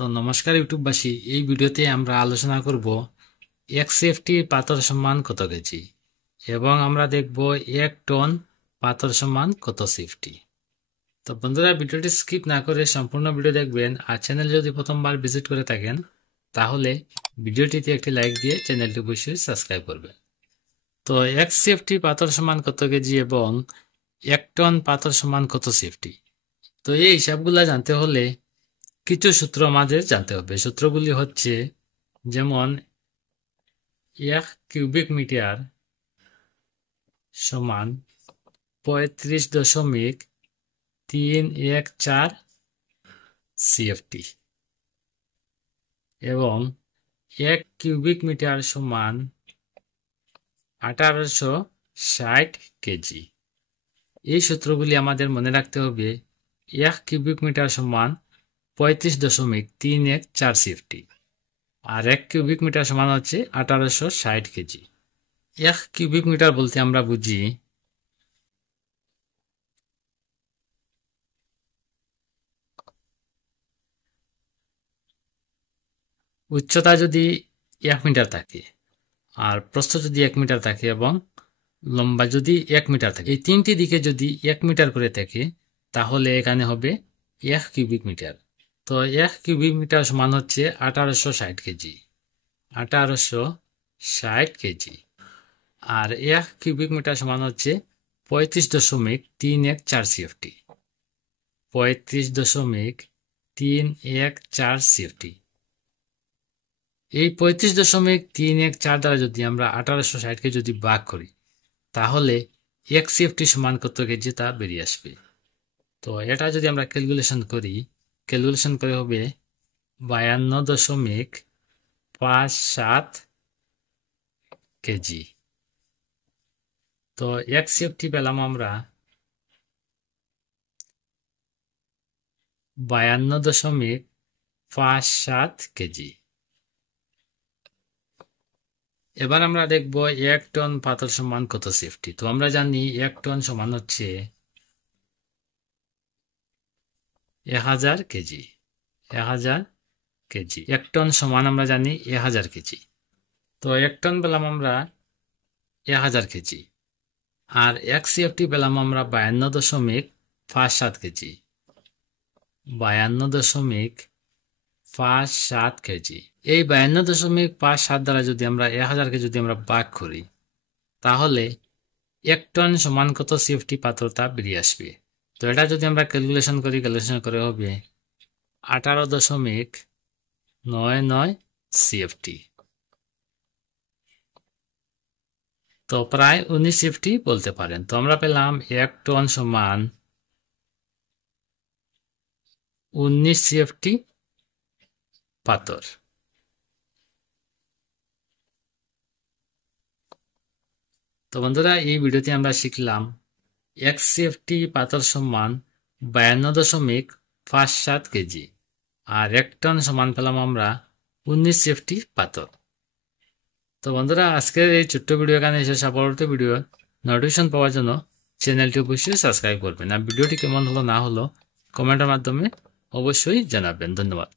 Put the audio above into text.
তো নমস্কার ইউটিউববাসী, এই ভিডিওতে আমরা আলোচনা করব এক সেফটি পাথর সমান কত কেজি এবং আমরা দেখব 1 টন পাথর সমান কত সেফটি। তো বন্ধুরা, ভিডিওটি স্কিপ না করে সম্পূর্ণ ভিডিও দেখবেন। আর চ্যানেল যদি প্রথমবার ভিজিট করে থাকেন তাহলে ভিডিওটিতে একটি লাইক দিয়ে চ্যানেলটি অবশ্যই সাবস্ক্রাইব করবেন। তো এক সেফটি পাথর সমান কত কেজি এবং 1 টন পাথর সমান কত সেফটি, তো এই হিসাবগুলা জানতে হলে কিছু সূত্র আমাদের জানতে হবে। সূত্রগুলি হচ্ছে, যেমন 1 কিউবিক মিটার সমান 35.314 সিএফটি এবং 1 কিউবিক মিটার সমান 1860 কেজি। এই সূত্রগুলি আমাদের মনে রাখতে হবে। 1 কিউবিক মিটার সমান 35.314 সিএফটি আর 1 কিউবিক মিটার সমান হচ্ছে 1860 কেজি। 1 কিউবিক মিটার বলতে আমরা বুঝি উচ্চতা যদি 1 মিটার থাকে, আর প্রস্থ যদি 1 মিটার থাকে এবং লম্বা যদি 1 মিটার থাকে, এই তিনটি দিকে যদি 1 মিটার করে থাকে তাহলে এখানে হবে 1 কিউবিক মিটার। তো 1 কিউবিক মিটার সমান হচ্ছে 1860 কেজি। 1860 কেজি। আর 1 কিউবিক মিটার সমান হচ্ছে 35.314 সিএফটি। 35.314 সিএফটি। এই 35.314 দ্বারা যদি আমরা 1860 কে যদি ভাগ করি তাহলে 1 সিএফটি সমান কত কেজি তা বেরিয়ে আসবে। তো এটা যদি আমরা ক্যালকুলেশন করে হবে 52.57 কেজি। তো 1 সিএফটি পেলাম আমরা 52.57 কেজি। এবার আমরা দেখব 1 টন পাথর সমান কত সেফটি। তো আমরা জানি 1 টন সমান হচ্ছে 1000 কেজি। 1000 কেজি। 1 টন সমান আমরা জানি 1000 কেজি। তো 1 টন পেলাম আমরা 1000 কেজি। আর 1 সিএফটি পেলাম আমরা 52.57 কেজি। 52.57 কেজি। এই 52.57 দ্বারা যদি আমরা 1000কে যদি আমরা ভাগ করি তাহলে 1 টন সমান কত সিএফটি পাথর তা বেরিয়ে আসবে। তো এটা যদি আমরা ক্যালকুলেশন করে হবে 18.99 সিএফটি। তো প্রায় 19 সিএফটি বলতে পারেন। তো আমরা পেলাম 1 টন সমান 19 সিএফটি পাথর। তো বন্ধুরা, এই ভিডিওতে আমরা শিখলাম 1 সিএফটি পাথর সমান 52.57 কেজি আর 1 টন সমান পেলাম আমরা 19 সিএফটি পাথর। তো বন্ধুরা, আজকের এই ছোট্ট ভিডিও এখানে শেষ। পরবর্তী ভিডিও নোটিফিকেশন পাওয়ার জন্য চ্যানেলটি অবশ্যই সাবস্ক্রাইব করবেন। আর ভিডিওটি কেমন হলো না হলো কমেন্টের মাধ্যমে অবশ্যই জানাবেন। ধন্যবাদ।